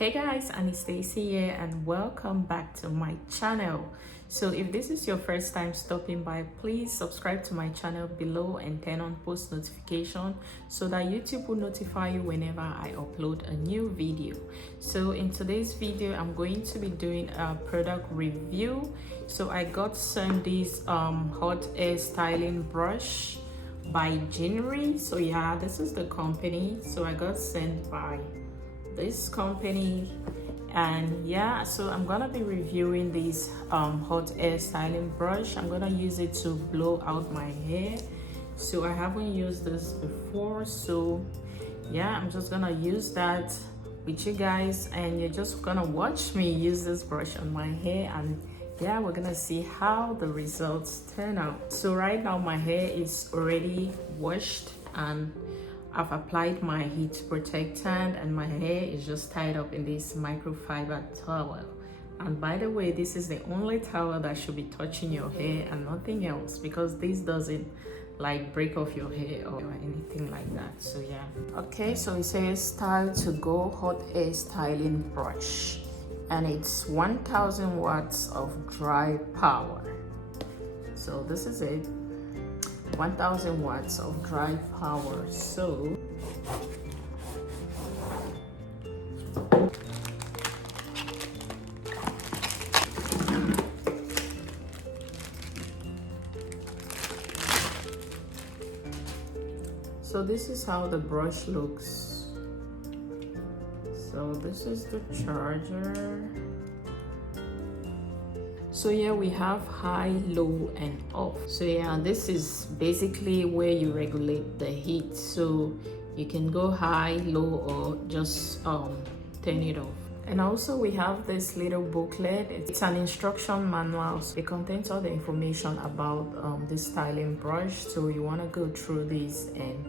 Hey guys, Anastasia here and welcome back to my channel. So if this is your first time stopping by, please subscribe to my channel below and turn on post notification so that YouTube will notify you whenever I upload a new video. So in today's video, I'm going to be doing a product review. So I got some these hot air styling brush by January. So yeah, this is the company. So I got sent by this company, and yeah, so I'm gonna be reviewing this hot air styling brush. I'm gonna use it to blow out my hair. So I haven't used this before, so yeah, I'm just gonna use that with you guys, and you're just gonna watch me use this brush on my hair, and yeah, we're gonna see how the results turn out. So right now my hair is already washed and I've applied my heat protectant, and my hair is just tied up in this microfiber towel. And by the way, this is the only towel that should be touching your hair and nothing else, because this doesn't like break off your hair or anything like that. So yeah, okay, so it says style to go hot air styling brush, and it's 1000 watts of dry power. So this is it, 1000 watts of dry power. So this is how the brush looks. So this is the charger. So yeah, we have high, low, and off. So yeah, this is basically where you regulate the heat. So you can go high, low, or just turn it off. And also we have this little booklet. It's an instruction manual. It contains all the information about this styling brush. So you want to go through this and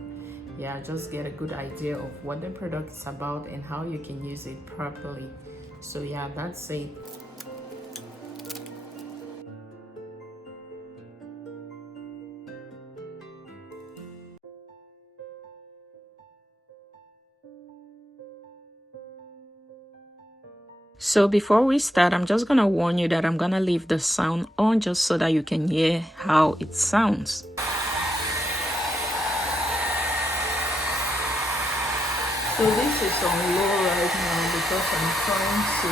yeah, just get a good idea of what the product is about and how you can use it properly. So yeah, that's it. So before we start, I'm just gonna warn you that I'm gonna leave the sound on just so that you can hear how it sounds. So this is on low right now because I'm trying to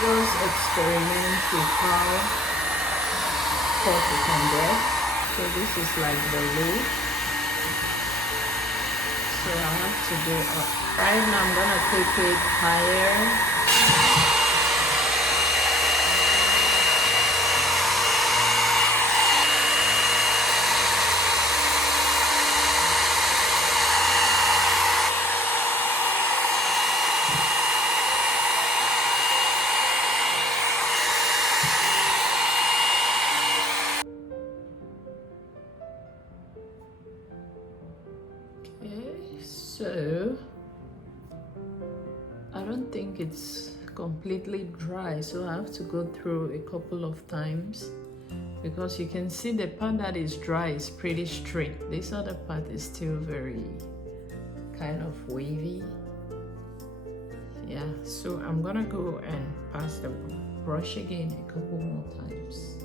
just experiment with how hot it can get. So this is like the low. So I have to go up. Right now I'm gonna take it higher. Okay, so I don't think it's completely dry, so I have to go through a couple of times, because you can see the part that is dry is pretty straight. This other part is still very kind of wavy. Yeah, so I'm gonna go and pass the brush again a couple more times.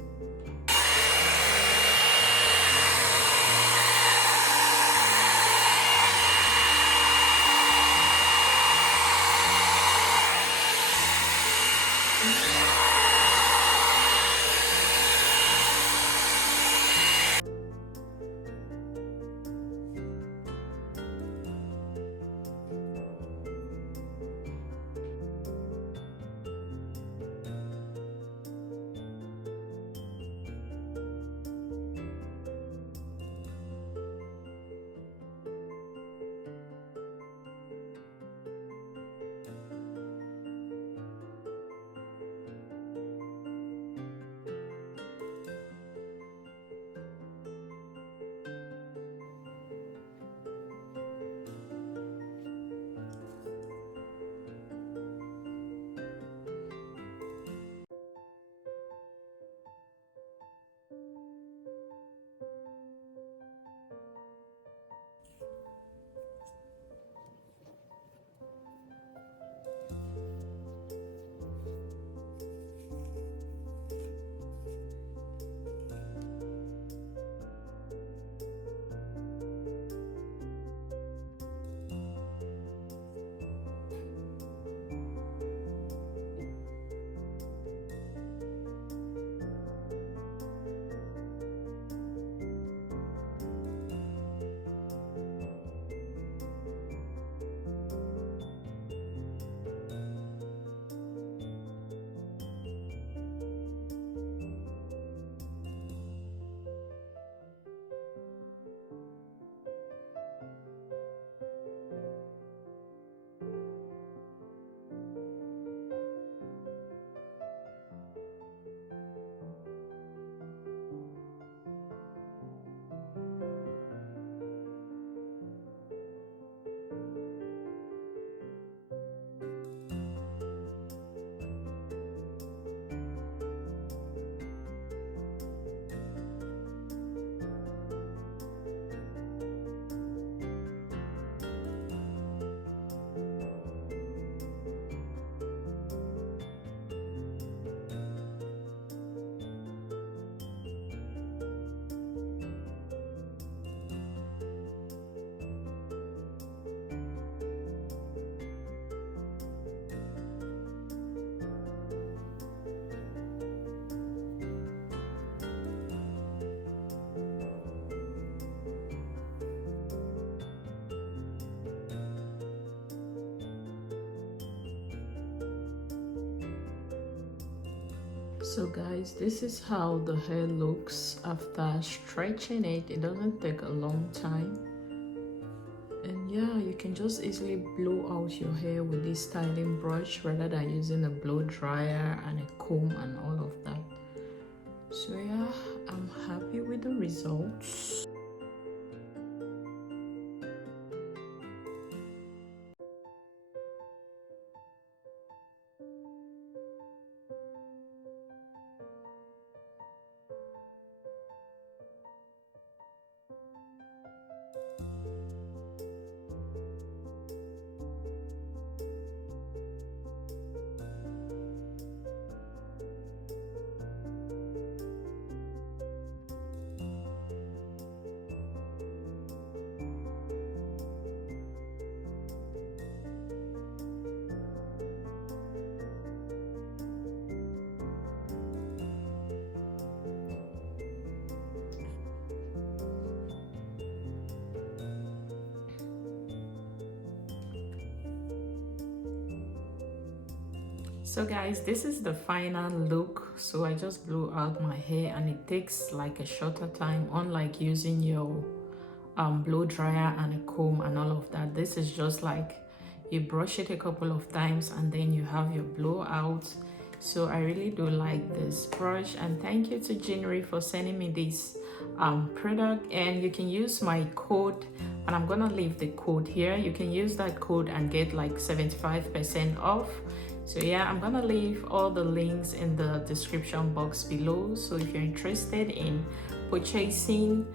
So guys, this is how the hair looks after stretching it. It doesn't take a long time. And yeah, you can just easily blow out your hair with this styling brush rather than using a blow dryer and a comb and all of that. So yeah, I'm happy with the results. So guys, this is the final look. So I just blew out my hair and it takes like a shorter time, unlike using your blow dryer and a comb and all of that. This is just like you brush it a couple of times and then you have your blowout. So I really do like this brush, and thank you to January for sending me this product. And you can use my code, and I'm gonna leave the code here. You can use that code and get like 75% off. So yeah, I'm gonna leave all the links in the description box below. So if you're interested in purchasing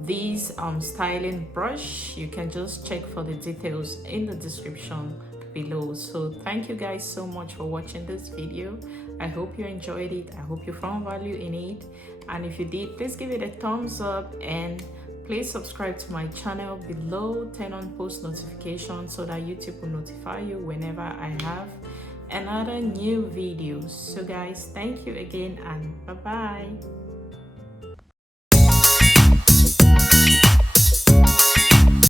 this styling brush, you can just check for the details in the description below. So thank you guys so much for watching this video. I hope you enjoyed it. I hope you found value in it, and if you did, please give it a thumbs up and please subscribe to my channel below. Turn on post notifications so that YouTube will notify you whenever I have another new videos. So guys, thank you again and bye bye.